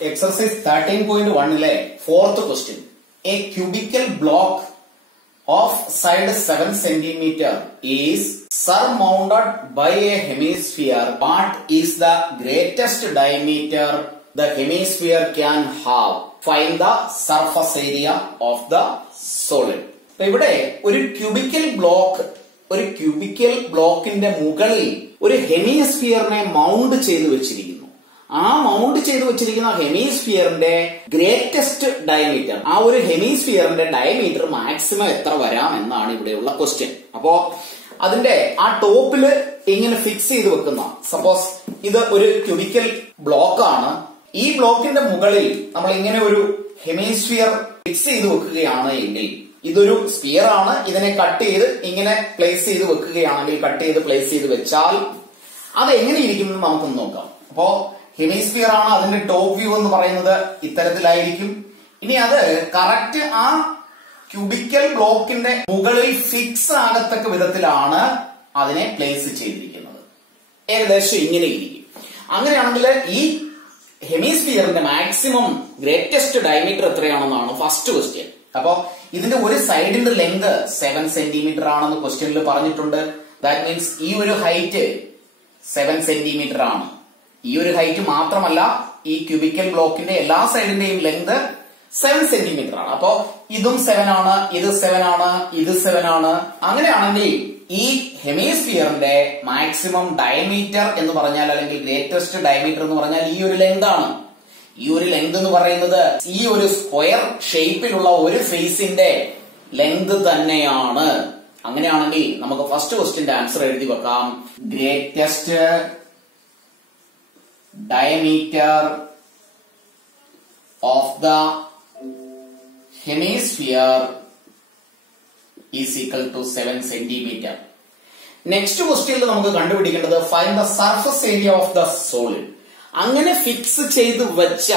exercise 13.1 le fourth question. A cubical block of side 7 cm is surmounted by a hemisphere. What is the greatest diameter the hemisphere can have? Find the surface area of the solid. ഇവിടെ ഒരു cubical ബ്ലോക്കിന്റെ മുകളിൽ ഒരു ഹെമിസ്ഫിയറിനെ mount ചെയ്തു വെച്ചിരിക്കുന്നു. ആ mount ചെയ്തു വെച്ചിരിക്കുന്ന ഹെമിസ്ഫിയറിന്റെ ഗ്രേറ്റസ്റ്റ് ഡയമീറ്റർ, ആ ഒരു ഹെമിസ്ഫിയറിന്റെ ഡയമീറ്റർ മാക്സിമം എത്ര വരാം എന്നാണ് ഇവിടെയുള്ള ക്വസ്റ്റ്യൻ. അപ്പോ അതിന്റെ ആ ടോപ്പില് ഇങ്ങനെ ഫിക്സ് ചെയ്ത് വെക്കുന്ന, സപ്പോസ് ഇത് ഒരു ക്യൂബിക്കൽ ബ്ലോക്കാണ്. ഈ ബ്ലോക്കിന്റെ മുകളിൽ നമ്മൾ ഇങ്ങനെ ഒരു ഹെമിസ്ഫിയർ ഫിക്സ് ചെയ്ത് വെക്കുകയാണ് എങ്കിൽ, ഇതൊരു സ്ഫിയർ ആണ്, ഇതിനെ കട്ട് ചെയ്ത് ഇങ്ങനെ പ്ലേസ് ചെയ്ത് വെക്കുകയാണെങ്കിൽ, കട്ട് ചെയ്ത് പ്ലേസ് ചെയ്ത് വെച്ചാൽ അത് എങ്ങനെ ഇരിക്കും എന്ന് നമുക്കൊന്ന് നോക്കാം. അപ്പോ ഹെമിസ്ഫിയർ ആണ്, അതിന്റെ ടോപ്പ് വ്യൂ എന്ന് പറയുന്നത് ഇത്തരത്തിലായിരിക്കും. ഇനി അത് കറക്റ്റ് ആ ക്യൂബിക്കൽ ബ്ലോക്കിന്റെ മുകളിൽ ഫിക്സ് ആകത്തക്ക വിധത്തിലാണ് അതിനെ പ്ലേസ് ചെയ്തിരിക്കുന്നത്. ഏകദേശം ഇങ്ങനെ ഇരിക്കും. അങ്ങനെയാണെങ്കിൽ ഈ ഹെമിസ്ഫിയറിന്റെ മാക്സിമം ഗ്രേറ്റസ്റ്റ് ഡയമീറ്റർ എത്രയാണെന്നാണ് ഫസ്റ്റ് ക്വസ്റ്റ്യൻ. അപ്പോ ഇതിന്റെ ഒരു സൈഡിന്റെ ലെങ്ത് 7 സെന്റിമീറ്റർ ആണെന്ന് ക്വസ്റ്റ്യനിൽ പറഞ്ഞിട്ടുണ്ട്. ദാറ്റ് മീൻസ് ഈ ഒരു ഹൈറ്റ് 7 സെന്റിമീറ്റർ ആണ്. ഈ ഒരു ഹൈറ്റ് മാത്രമല്ല, ഈ ക്യൂബിക്കൽ ബ്ലോക്കിന്റെ എല്ലാ സൈഡിന്റെയും ലെങ്ത് 7 സെന്റിമീറ്റർ ആണ്. അപ്പോ ഇതും 7 ആണ്, ഇത് 7 ആണ്, ഇത് 7 ആണ്. അങ്ങനെയാണെങ്കിൽ ഈ ഹെമിസ്ഫിയറിന്റെ മാക്സിമം ഡയമീറ്റർ എന്ന് പറഞ്ഞാൽ, അല്ലെങ്കിൽ ഗ്രേറ്റസ്റ്റ് ഡയമീറ്റർ എന്ന് പറഞ്ഞാൽ ഈ ഒരു ലെങ്ത് ആണ്. ഈ ഒരു ലെങ്ത് എന്ന് പറയുന്നത് ഈ ഒരു സ്ക്വയർ ഷേപ്പിലുള്ള ഒരു ഫേസിന്റെ ലെങ്ത് തന്നെയാണ്. അങ്ങനെയാണെങ്കിൽ നമുക്ക് ഫസ്റ്റ് ക്വസ്റ്റ്യന്റെ ആൻസർ എഴുതി വെക്കാം. Greatest diameter of the hemisphere is equal to 7 centimetre. Next ക്വസ്റ്റ്യനിൽ നമുക്ക് കണ്ടുപിടിക്കേണ്ടത് find the surface area of the solid. അങ്ങനെ ഫിക്സ് ചെയ്ത് വെച്ച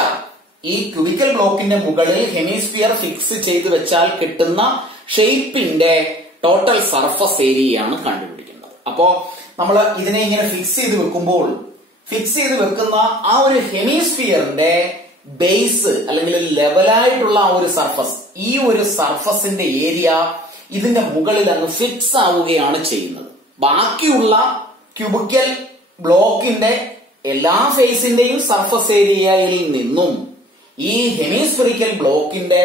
ഈ ക്യൂബിക്കൽ ബ്ലോക്കിന്റെ മുകളിൽ ഹെമിസ്ഫിയർ ഫിക്സ് ചെയ്ത് വെച്ചാൽ കിട്ടുന്ന ഷേപ്പിന്റെ ടോട്ടൽ സർഫസ് ഏരിയയാണ് കണ്ടുപിടിക്കുന്നത്. അപ്പോ നമ്മൾ ഇതിനെ ഇങ്ങനെ ഫിക്സ് ചെയ്ത് വെക്കുമ്പോൾ, ഫിക്സ് ചെയ്ത് വെക്കുന്ന ആ ഒരു ഹെമിസ്ഫിയറിന്റെ ബേസ് അല്ലെങ്കിൽ ലെവലായിട്ടുള്ള ആ ഒരു സർഫസ്, ഈ ഒരു സർഫസിന്റെ ഏരിയ ഇതിന്റെ മുകളിൽ അങ്ങ് ഫിക്സ് ആവുകയാണ് ചെയ്യുന്നത്. ബാക്കിയുള്ള ക്യൂബിക്കൽ ബ്ലോക്കിന്റെ എല്ലാ ഫേസിന്റെയും സർഫസ് ഏരിയയിൽ നിന്നും ഈ ഹെമിസ്ഫെറിക്കൽ ബ്ലോക്കിന്റെ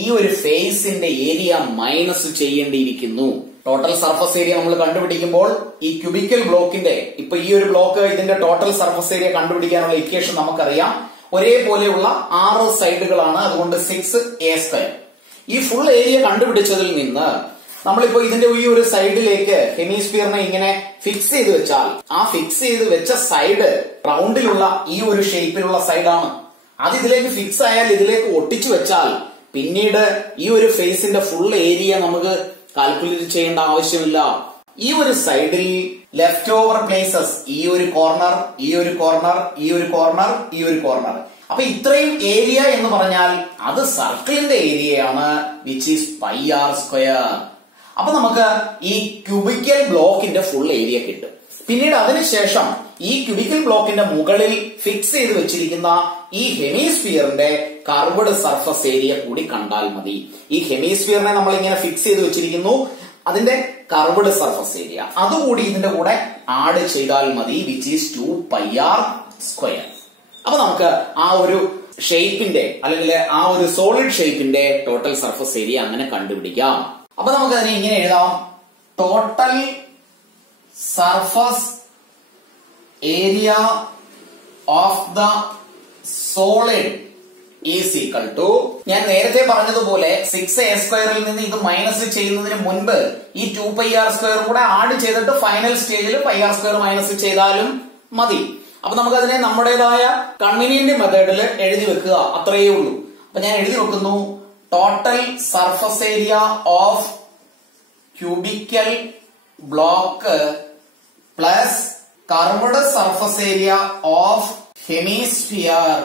ഈ ഒരു ഫേസിന്റെ ഏരിയ മൈനസ് ചെയ്യേണ്ടിയിരിക്കുന്നു. ടോട്ടൽ സർഫസ് ഏരിയ നമ്മൾ കണ്ടുപിടിക്കുമ്പോൾ ഈ ക്യൂബിക്കൽ ബ്ലോക്കിന്റെ, ഇപ്പൊ ഈ ഒരു ബ്ലോക്ക്, ഇതിന്റെ ടോട്ടൽ സർഫസ് ഏരിയ കണ്ടുപിടിക്കാനുള്ള ഇക്വേഷൻ നമുക്കറിയാം. ഒരേപോലെയുള്ള 6 സൈഡുകളാണ്, അതുകൊണ്ട് 6a². ഈ ഫുൾ ഏരിയ കണ്ടുപിടിച്ചതിൽ നിന്ന് നമ്മളിപ്പോ ഇതിന്റെ ഈ ഒരു സൈഡിലേക്ക് ഹെമിസ്ഫിയറിനെ ഇങ്ങനെ ഫിക്സ് ചെയ്ത് വെച്ചാൽ, ആ ഫിക്സ് ചെയ്ത് വെച്ച സൈഡ് റൗണ്ടിലുള്ള ഈ ഒരു ഷേപ്പിലുള്ള സൈഡാണ്. അത് ഇതിലേക്ക് ഫിക്സ് ആയാൽ ഇതിലേക്ക് ഒട്ടിച്ചു വെച്ചാൽ പിന്നീട് ഈ ഒരു ഫേസിന്റെ ഫുൾ ഏരിയ നമുക്ക് കാൽക്കുലേറ്റ് ചെയ്യേണ്ട ആവശ്യമില്ല. ഈ ഒരു സൈഡിൽ ലെഫ്റ്റ് ഓവർ പ്ലേസസ്, ഈ ഒരു കോർണർ, ഈ ഒരു കോർണർ, ഈ ഒരു കോർണർ, ഈ ഒരു കോർണർ. അപ്പൊ ഇത്രയും ഏരിയ എന്ന് പറഞ്ഞാൽ അത് സർക്കിളിന്റെ ഏരിയയാണ്, വിച്ച് ഈസ് πr². അപ്പൊ നമുക്ക് ഈ ക്യൂബിക്കൽ ബ്ലോക്കിന്റെ ഫുൾ ഏരിയ കിട്ടും. പിന്നീട് അതിനുശേഷം ഈ ക്യൂബിക്കൽ ബ്ലോക്കിന്റെ മുകളിൽ ഫിക്സ് ചെയ്ത് വെച്ചിരിക്കുന്ന ഈ ഹെമിസ്ഫിയറിന്റെ കർവ്ഡ് സർഫസ് ഏരിയ കൂടി കണ്ടാൽ മതി. ഈ ഹെമിസ്ഫിയറിനെ നമ്മൾ ഇങ്ങനെ ഫിക്സ് ചെയ്ത് വെച്ചിരിക്കുന്നു, അതിന്റെ കർവ്ഡ് സർഫസ് ഏരിയ അതുകൂടി ഇതിന്റെ കൂടെ ആഡ് ചെയ്താൽ മതി, വിച്ച് ഈസ് 2πr². അപ്പൊ നമുക്ക് ആ ഒരു ഷേപ്പിന്റെ, അല്ലെങ്കിൽ ആ ഒരു സോളിഡ് ഷേപ്പിന്റെ ടോട്ടൽ സർഫസ് ഏരിയ അങ്ങനെ കണ്ടുപിടിക്കാം. അപ്പൊ നമുക്ക് അതിനെ ഇങ്ങനെ എഴുതാം. Total surface area of the solid is equal to, ഞാൻ നേരത്തെ പറഞ്ഞതുപോലെ 6a² നിന്ന് ഇത് മൈനസ് ചെയ്യുന്നതിന് മുൻപ് ഈ 2πr² കൂടെ ആഡ് ചെയ്തിട്ട് ഫൈനൽ സ്റ്റേജിൽ πr² മൈനസ് ചെയ്താലും മതി. അപ്പൊ നമുക്ക് അതിനെ നമ്മുടേതായ കൺവീനിയന്റ് മെത്തേഡിൽ എഴുതി വെക്കുക, അത്രയേ ഉള്ളൂ. അപ്പൊ ഞാൻ എഴുതി വെക്കുന്നു. Total surface area of cubical block plus curved surface area of hemisphere.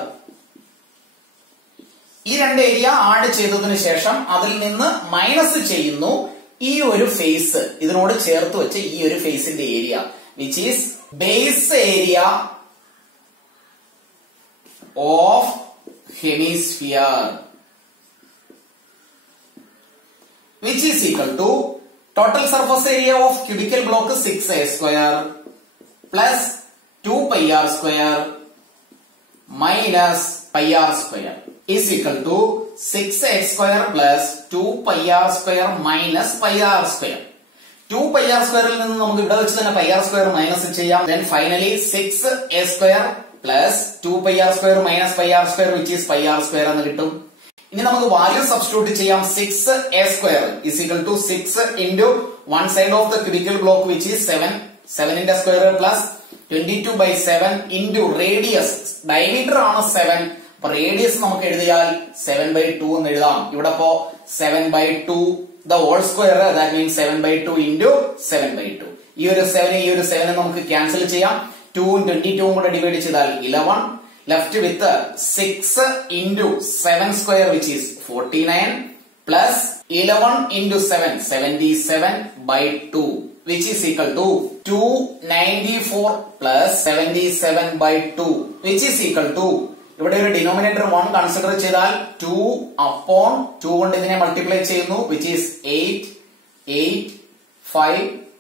ഈ 2 ഏരിയ ആഡ് ചെയ്തതിനു ശേഷം അതിൽ നിന്ന് മൈനസ് ചെയ്യുന്നു ഈ ഒരു ഫേസ്, ഇതിനോട് ചേർത്ത് വെച്ച് ഈ ഒരു ഫേസിന്റെ area, which is base area of hemisphere, which is equal to total surface area of cubical block 6a square plus 2 pi r square minus pi r square is equal to 6x square plus 2 pi r square minus pi r square. 2 pi r square il ninnu namukku ivide vechu thanne pi r square minus cheyyam. Then finally 6a square plus 2 pi r square minus pi r square, which is pi r square ennu kittum. ഇനി നമുക്ക് value substitute ചെയ്യാം. 6a square is equal to 6 into one side of the cubical block, which is 7. 7 ന്റെ square plus 22/7 into radius. Diameter ആണ് 7. അപ്പൊ radius നമുക്ക് എഴുതിയാൽ 7/2 എന്ന് എഴുതാം. ഇവിടെ ഇപ്പോ 7/2 the whole square, that means 7/2 into 7/2. ഈ ഒരു 7 നമുക്ക് ക്യാൻസൽ ചെയ്യാം. 2 ഉം 22 കൂടെ ഡിവൈഡ് ചെയ്താൽ 11. Left with 6 into 7 square, which is 49, plus 11 into 7, 77/2, which is equal to 294 plus 77/2, which is equal to, ഇവിടെ ഒരു ഡിനോമിനേറ്റർ 1 കൺസിഡർ ചെയ്താൽ 2 upon 2 കൊണ്ട് ഇതിനെ മൾട്ടിപ്ലൈ ചെയ്യുന്നു, which is 8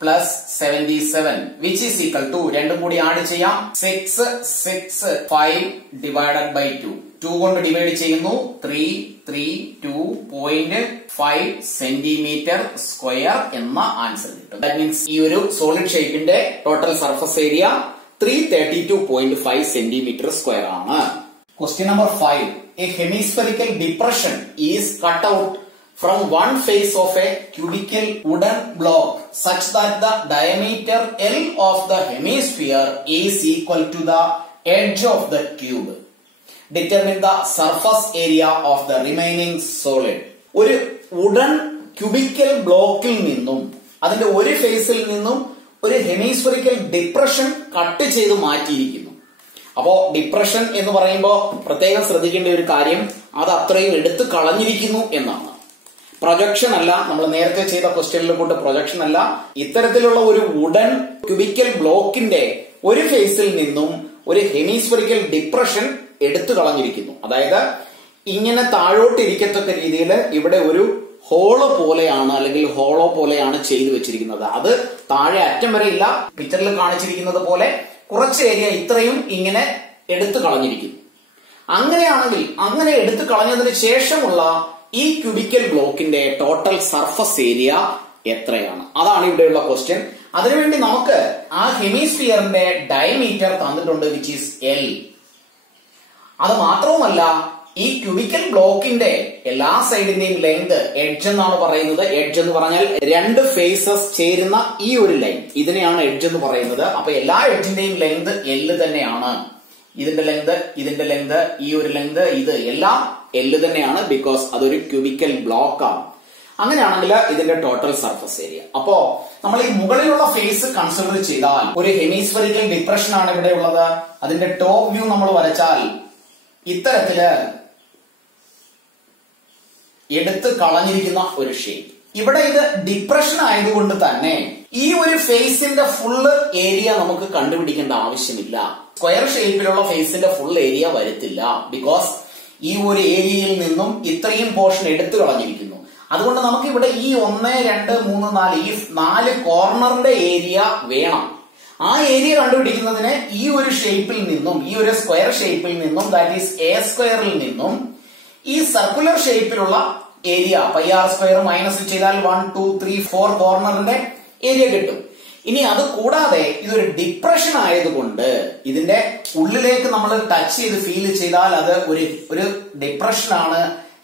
plus 77, which is equal to, രണ്ടും കൂടി ആഡ് ചെയ്യാം, 665 divided by 2. 2 കൊണ്ട് ഡിവൈഡ് ചെയ്യുന്നു, 332.5 സെന്റിമീറ്റർ സ്ക്വയർ എന്ന ആൻസർ കിട്ടും. ദാറ്റ് മീൻസ് ഈ ഒരു സോളിഡ് ഷേപ്പിന്റെ total surface area 332.5 centimetre square ആണ്. Question number 5. A hemispherical depression is cut out from one face of a cubical wooden block such that the diameter L of the hemisphere is equal to the edge of the cube. Determine the surface area of the remaining solid. ഒരു wooden cubical ബ്ലോക്കിൽ നിന്നും അതിന്റെ ഒരു ഫേസിൽ നിന്നും ഒരു hemispherical depression cut ചെയ്ത് മാറ്റിയിരിക്കുന്നു. അപ്പോ ഡിപ്രഷൻ എന്ന് പറയുമ്പോൾ പ്രത്യേകം ശ്രദ്ധിക്കേണ്ട ഒരു കാര്യം, അത് അത്രയും എടുത്തു കളഞ്ഞിരിക്കുന്നു എന്നാണ്. പ്രൊജക്ഷൻ അല്ല, നമ്മൾ നേരത്തെ ചെയ്ത ക്വസ്റ്റ്യനിൽ കൊണ്ട് പ്രൊജക്ഷൻ അല്ല. ഇത്തരത്തിലുള്ള ഒരു വുഡൻ ക്യൂബിക്കൽ ബ്ലോക്കിന്റെ ഒരു ഫേസിൽ നിന്നും ഒരു ഹെമിസ്ഫെറിക്കൽ ഡിപ്രഷൻ എടുത്തു കളഞ്ഞിരിക്കുന്നു. അതായത് ഇങ്ങനെ താഴോട്ട് ഇരിക്കത്തക്ക രീതിയിൽ ഇവിടെ ഒരു ഹോളോ പോലെയാണ് അല്ലെങ്കിൽ ഹോളോ പോലെയാണ് ചെയ്തു വെച്ചിരിക്കുന്നത്. അത് താഴെ അറ്റം വരെ ഇല്ല, പിക്ചറിൽ കാണിച്ചിരിക്കുന്നത് പോലെ കുറച്ച് ഏരിയ ഇത്രയും ഇങ്ങനെ എടുത്തു കളഞ്ഞിരിക്കുന്നു. അങ്ങനെയാണെങ്കിൽ അങ്ങനെ എടുത്തു കളഞ്ഞതിന് ശേഷമുള്ള ഈ ക്യൂബിക്കൽ ബ്ലോക്കിന്റെ ടോട്ടൽ സർഫസ് ഏരിയ എത്രയാണ്? അതാണ് ഇവിടെയുള്ള ക്വസ്റ്റ്യൻ. അതിനുവേണ്ടി നമുക്ക് ആ ഹെമിസ്ഫിയറിന്റെ ഡയമീറ്റർ തന്നിട്ടുണ്ട്, വിച്ച് ഈസ് L. അത് മാത്രവുമല്ല, ഈ ക്യൂബിക്കൽ ബ്ലോക്കിന്റെ എല്ലാ സൈഡിന്റെയും ലെങ്ത് എഡ്ജ് എന്നാണ് പറയുന്നത്. എഡ്ജ് എന്ന് പറഞ്ഞാൽ രണ്ട് ഫേസസ് ചേരുന്ന ഈ ഒരു ലൈൻ, ഇതിനെയാണ് എഡ്ജ് എന്ന് പറയുന്നത്. അപ്പൊ എല്ലാ എഡ്ജിന്റെയും ലെങ്ത് L തന്നെയാണ്. ഇതിന്റെ ലെങ്ത്, ഈ ഒരു ലെങ്ത്, ഇത് എല്ലാം L തന്നെയാണ്, ബിക്കോസ് അതൊരു ക്യൂബിക്കൽ ബ്ലോക്ക് ആണ്. അങ്ങനെയാണെങ്കിൽ ഇതിന്റെ ടോട്ടൽ സർഫസ് ഏരിയ. അപ്പോ നമ്മൾ ഈ മുകളിലുള്ള ഫേസ് കൺസിഡർ ചെയ്താൽ ഒരു ഹെമിസ്ഫെറിക്കൽ ഡിപ്രഷൻ ആണ് ഇവിടെ ഉള്ളത്. അതിന്റെ ടോപ്പ് വ്യൂ നമ്മൾ വരച്ചാൽ ഇത്തരത്തില് എടുത്ത് കളഞ്ഞിരിക്കുന്ന ഒരു ഷേപ്പ്. ഇവിടെ ഇത് ഡിപ്രഷൻ ആയതുകൊണ്ട് തന്നെ ഈ ഒരു ഫേസിന്റെ ഫുള്ള് ഏരിയ നമുക്ക് കണ്ടുപിടിക്കേണ്ട ആവശ്യമില്ല. സ്ക്വയർ ഷേപ്പിലുള്ള ഫേസിന്റെ ഫുൾ ഏരിയ വരത്തില്ല, ബിക്കോസ് ഈ ഒരു ഏരിയയിൽ നിന്നും ഇത്രയും പോർഷൻ എടുത്തു കളഞ്ഞിരിക്കുന്നു. അതുകൊണ്ട് നമുക്ക് ഇവിടെ ഈ 1, 2, 3, 4 ഈ 4 കോർണറിന്റെ ഏരിയ വേണം. ആ ഏരിയ കണ്ടുപിടിക്കുന്നതിന് ഈ ഒരു ഷേപ്പിൽ നിന്നും, ഈ ഒരു സ്ക്വയർ ഷേപ്പിൽ നിന്നും, ദാറ്റ് ഈസ് എ സ്ക്വയറിൽ നിന്നും ഈ സർക്കുലർ ഷേപ്പിലുള്ള area pi r square minus ചെയ്താൽ 1, 2, 3, 4 കോർണറിന്റെ ഏരിയ കിട്ടും. ഇനി അത് കൂടാതെ ഇതൊരു ഡിപ്രഷൻ ആയതുകൊണ്ട് ഇതിന്റെ ഉള്ളിലേക്ക് നമ്മൾ ടച്ച് ചെയ്ത് ഫീൽ ചെയ്താൽ അത് ഒരു ഡിപ്രഷൻ ആണ്,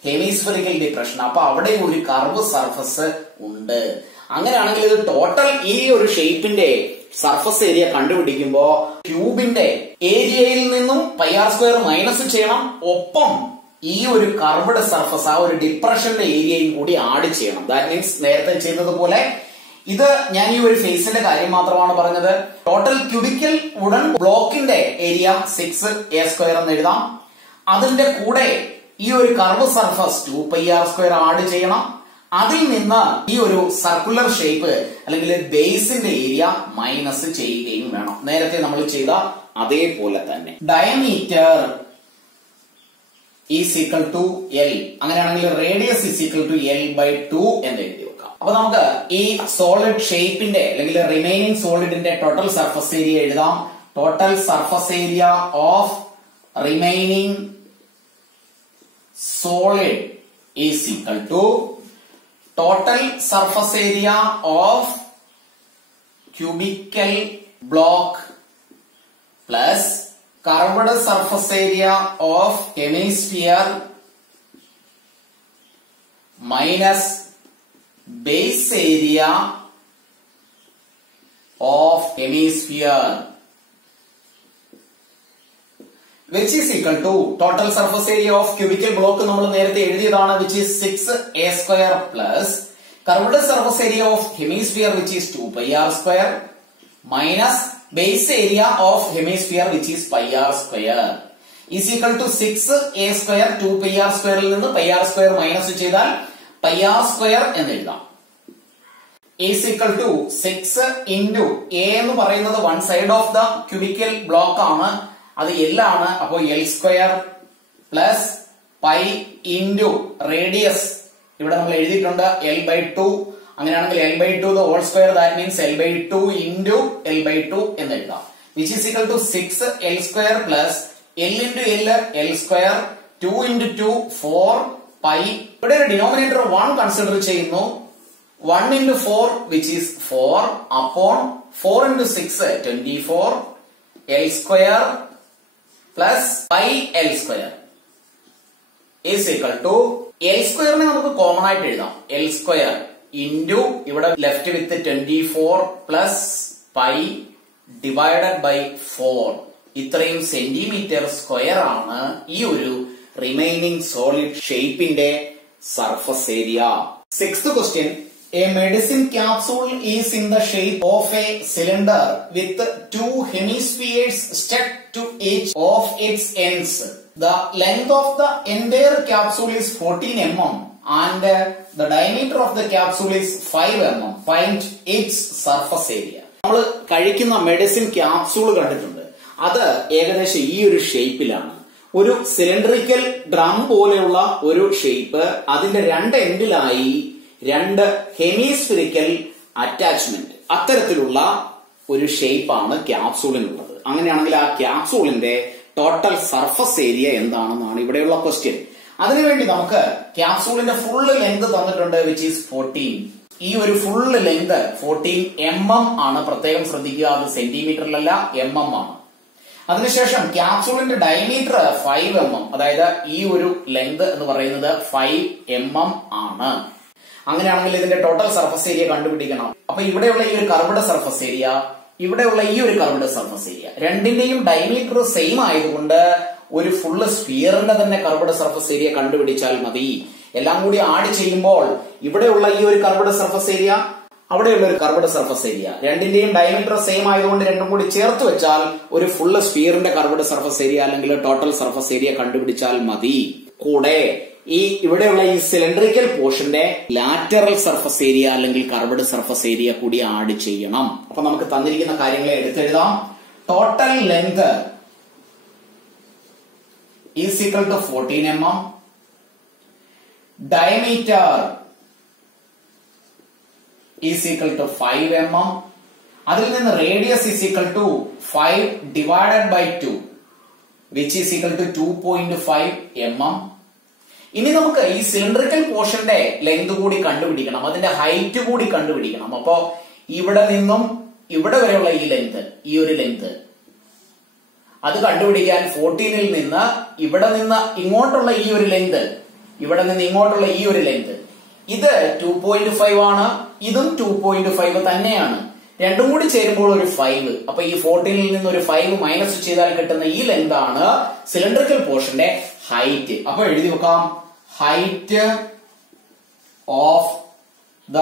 ഹെമിസ്ഫെറിക്കൽ ഡിപ്രഷൻ. അപ്പൊ അവിടെ ഒരു കർവ് സർഫസ് ഉണ്ട്. അങ്ങനെയാണെങ്കിൽ ഇത് ടോട്ടൽ ഈ ഒരു ഷേപ്പിന്റെ സർഫസ് ഏരിയ കണ്ടുപിടിക്കുമ്പോ ക്യൂബിന്റെ ഏരിയയിൽ നിന്നും പൈ ആർ സ്ക്വയർ മൈനസ് ചെയ്യണം, ഒപ്പം ഈ ഒരു കർവ്ഡ് സർഫസ്, ആ ഒരു ഡിപ്രഷന്റെ ഏരിയയും കൂടി ആഡ് ചെയ്യണം. ദാറ്റ് മീൻസ് നേരത്തെ ചെയ്തതുപോലെ ഇത് ഞാൻ ഈ ഒരു ഫേസിന്റെ കാര്യം മാത്രമാണ് പറഞ്ഞത്. ടോട്ടൽ ക്യൂബിക്കൽ വുഡൻ ബ്ലോക്കിന്റെ ഏരിയ 6a സ്ക്വയർ എന്ന് എഴുതാം. അതിന്റെ കൂടെ ഈ ഒരു curve surface 2 pi r square add ചെയ്യണം. അതിൽ നിന്ന് ഈ ഒരു സർക്കുലർ ഷേപ്പ് അല്ലെങ്കിൽ ബേസിന്റെ ഏരിയ മൈനസ് ചെയ്യുകയും വേണം. നേരത്തെ നമ്മൾ ചെയ്ത അതേപോലെ തന്നെ. Diameter is equal to L. അങ്ങനെയാണെങ്കിൽ radius is equal to L by 2 എന്ന് എഴുതി വെക്കാം. അപ്പൊ നമുക്ക് ഈ സോളിഡ് ഷേപ്പിന്റെ അല്ലെങ്കിൽ റിമൈനിങ് സോളിഡിന്റെ ടോട്ടൽ സർഫസ് ഏരിയ എഴുതാം. Total surface area of remaining solid is equal to total surface area of cubical block plus curved surface area of hemisphere minus base area of hemisphere, which is equal to total surface area of cubical block നമ്മൾ നേരത്തെ എഴുതിയതാണ്, which is 6a square plus curved surface area of hemisphere, which is 2 pi r square minus base area of hemisphere, which is pi r square, is equal to 6a square 2 pi r square ൽ നിന്ന് pi r square minus ചെയ്താൽ pi r square എന്ന് എഴുതാം. is equal to 6 into a എന്ന് പറയുന്നത് one side of the cubical block ആണ്, അത് L ആണ്. അപ്പോ L square plus pi into radius ഇവിടെ നമ്മൾ എഴുതിയിട്ടുണ്ട് L by 2. അങ്ങനെയാണെങ്കിൽ L by 2 the whole square, that means L by 2 into L by 2 എന്ന് എഴുതാം. which is equal to 6 L square plus L into L, L square 2 into 2 4 pi. ഇവിടെ ഒരു denominator 1 consider ചെയ്യുന്നു. 1 into 4 which is 4 upon 4 into 6 24 L square plus pi L square is equal to L square നെ നമുക്ക് common ആയിട്ട് എഴുതാം. L square into ഇവിടെ left with 24 plus pi divided by 4. ഇത്രയും centimetre square ആണ് ഈ ഒരു റിമൈനിങ് സോളിഡ് ഷേപ്പിന്റെ surface area. Sixth question. A medicine capsule is in the shape of a cylinder with 2 hemispheres stuck to each of its ends. The length of the entire capsule is 14 mm and the diameter of the capsule is 5 mm. Find its surface area. നമ്മൾ കഴിക്കുന്ന medicine capsule കണ്ടിട്ടുണ്ട്. അത് ഏകദേശം ഈ ഒരു ഷേപ്പിലാണ്. ഒരു cylindrical drum പോലെയുള്ള ഒരു ഷേപ്പ്. അതിന്റെ രണ്ട് എൻഡിലായി രണ്ട് ഹെമിസ്ഫിറിക്കൽ അറ്റാച്ച്മെന്റ്, അത്തരത്തിലുള്ള ഒരു ഷേപ്പാണ് ക്യാപ്സൂളിനുള്ളത്. അങ്ങനെയാണെങ്കിൽ ആ ക്യാപ്സൂളിന്റെ ടോട്ടൽ സർഫസ് ഏരിയ എന്താണെന്നാണ് ഇവിടെയുള്ള ക്വസ്റ്റ്യൻ. അതിനുവേണ്ടി നമുക്ക് ക്യാപ്സൂളിന്റെ ഫുള്ള് ലെങ്ത് തന്നിട്ടുണ്ട്, വിച്ച് ഈസ് 14. ഈ ഒരു ഫുള്ള് ലെങ്ത് 14 mm ആണ്. പ്രത്യേകം ശ്രദ്ധിക്കുക, അത് സെന്റിമീറ്ററിലല്ല mm ആണ്. അതിനുശേഷം ക്യാപ്സൂളിന്റെ ഡയമീറ്റർ 5 mm, അതായത് ഈ ഒരു ലെങ്ത് എന്ന് പറയുന്നത് 5 mm ആണ്. അങ്ങനെയാണെങ്കിൽ ഇതിന്റെ ടോട്ടൽ സർഫസ് ഏരിയ കണ്ടുപിടിക്കണം. അപ്പൊ ഇവിടെയുള്ള ഈ ഒരു കർവ്ഡ് സർഫസ് ഏരിയ, ഇവിടെയുള്ള ഈ ഒരു കർവ്ഡ് സർഫസ് ഏരിയ, രണ്ടിന്റെയും ഡയമീറ്റർ സെയിം ആയതുകൊണ്ട് ഒരു ഫുള്ള് സ്ഫിയറിന്റെ തന്നെ കർവ്ഡ് സർഫസ് ഏരിയ കണ്ടുപിടിച്ചാൽ മതി. എല്ലാം കൂടി ആഡ് ചെയ്യുമ്പോൾ ഇവിടെയുള്ള ഈ ഒരു കർവ്ഡ് സർഫസ് ഏരിയ, അവിടെയുള്ള ഒരു കർവ്ഡ് സർഫസ് ഏരിയ, രണ്ടിന്റെയും ഡയമീറ്റർ സെയിം ആയതുകൊണ്ട് രണ്ടും കൂടി ചേർത്ത് വെച്ചാൽ ഒരു ഫുള്ള് സ്ഫിയറിന്റെ കർവ്ഡ് സർഫസ് ഏരിയ അല്ലെങ്കിൽ ടോട്ടൽ സർഫസ് ഏരിയ കണ്ടുപിടിച്ചാൽ മതി. കൂടെ ഈ ഇവിടെയുള്ള ഈ സിലിണ്ടറിക്കൽ പോർഷന്റെ ലാറ്ററൽ സർഫസ് ഏരിയ അല്ലെങ്കിൽ കർവ്ഡ് സർഫസ് ഏരിയ കൂടി ആഡ് ചെയ്യണം. അപ്പൊ നമുക്ക് തന്നിരിക്കുന്ന കാര്യങ്ങളെ എടുത്തെഴുതാം. Total length is equal to 14 mm. Diameter is equal to 5 mm. അതിൽ നിന്ന് radius is equal to 5 divided by 2 which is equal to 2.5 mm. ഇനി നമുക്ക് ഈ സിലിണ്ടറിക്കൽ പോർഷന്റെ ലെങ്ത് കൂടി കണ്ടുപിടിക്കണം, അതിന്റെ ഹൈറ്റ് കൂടി കണ്ടുപിടിക്കണം. അപ്പോ ഇവിടെ നിന്നും ഇവിടെ വരെയുള്ള ഈ ലെങ്ത്, ഈ ഒരു ലെങ്ത്, അത് കണ്ടുപിടിക്കാൻ 14ൽ നിന്ന് ഇവിടെ നിന്ന് ഇങ്ങോട്ടുള്ള ഈ ഒരു ലെങ്ത്, ഇവിടെ നിന്ന് ഇങ്ങോട്ടുള്ള ഈ ഒരു ലെങ്ത്, ഇത് 2.5 ആണ്, ഇതും 2.5 തന്നെയാണ്. രണ്ടും കൂടി ചേരുമ്പോൾ ഒരു 5. അപ്പൊ ഈ 14ൽ നിന്ന് ഒരു 5 മൈനസ് ചെയ്താൽ കിട്ടുന്ന ഈ ലെങ്ത് ആണ് സിലിണ്ടറിക്കൽ പോർഷന്റെ ഹൈറ്റ്. അപ്പൊ എഴുതി വെക്കാം, height of the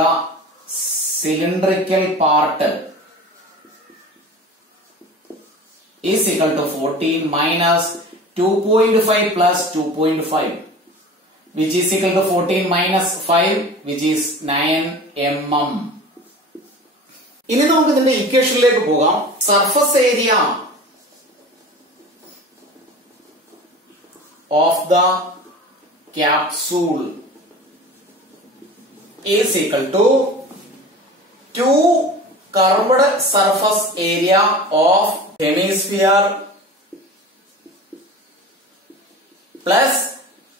cylindrical part is equal to 14 minus 2.5 plus 2.5 which is equal to 14 minus 5 which is 9 mm. ഇനി നമുക്ക് ഇതിന്റെ ഇക്വേഷനിലേക്ക് പോകാം. Surface area of the capsule is equal to 2 curved surface area of hemisphere plus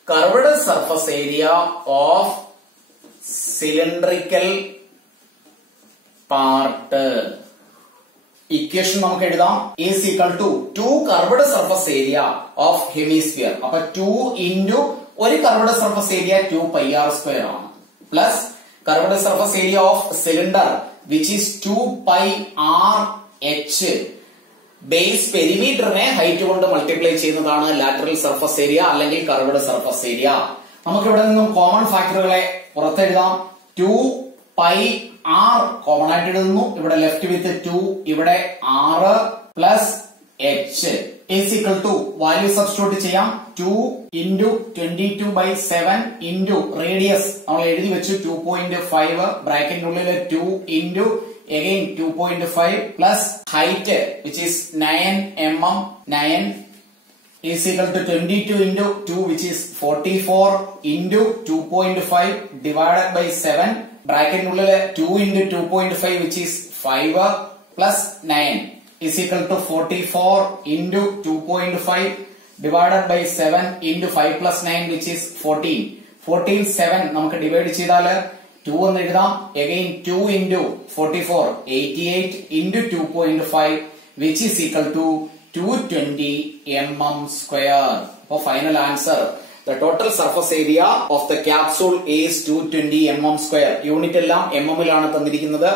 curved surface area of cylindrical part. Equation നമുക്ക് എഴുതാം is equal to 2 curved surface area of hemisphere. അപ്പൊ 2 into ഒരു curved surface area 2 pi r square ആണ്, plus curved surface area of cylinder which is 2 pi r h. Base പെരിമീറ്ററിനെ height കൊണ്ട് multiply ചെയ്യുന്നതാണ് lateral surface area അല്ലെങ്കിൽ curved surface area. നമുക്ക് ഇവിടെ നിന്നും കോമൺ ഫാക്ടറുകളെ പുറത്തെഴുതാം. 2 പൈ ആർ കോമൺ ആയിട്ട് എഴുതുന്നു. ഇവിടെ ലെഫ്റ്റ് വിത്ത് 2, ഇവിടെ 6 plus H is equal to value substitute ചെയ്യാം. 2 ഇൻറ്റു 22/7 ഇൻറ്റു റേഡിയസ് നമ്മൾ എഴുതി വെച്ചു 2.5 ബ്രാക്കറ്റിനുള്ളിൽ 2 into again 2.5 plus height which is 9 mm 9 is equal to 22 into 2 which is 44 into 2.5 divided by 7 bracket nullile 2 into 2.5 which is 5 plus 9 is equal to 44 into 2.5 divided by 7 into 5 plus 9 which is 14. 14 7 നമുക്ക് divide ചെയ്താൽ 2 എന്ന് എഴുതാം. again 2 into 44 88 into 2.5 which is equal to 220 mm square. For final answer, the total surface area of the capsule is 220 mm square. Unit എല്ലാം mm ലാണ് തന്നിരിക്കുന്നത്,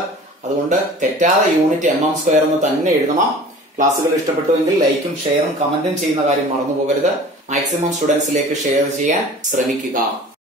അതുകൊണ്ട് തെറ്റാതെ unit mm square എന്ന് തന്നെ എഴുതണം. ക്ലാസ്സുകൾ ഇഷ്ടപ്പെട്ടുവെങ്കിൽ ലൈക്കും ഷെയറും കമന്റും ചെയ്യുന്ന കാര്യം മറന്നു പോകരുത്. മാക്സിമം സ്റ്റുഡൻസിലേക്ക് ഷെയർ ചെയ്യാൻ ശ്രമിക്കുക.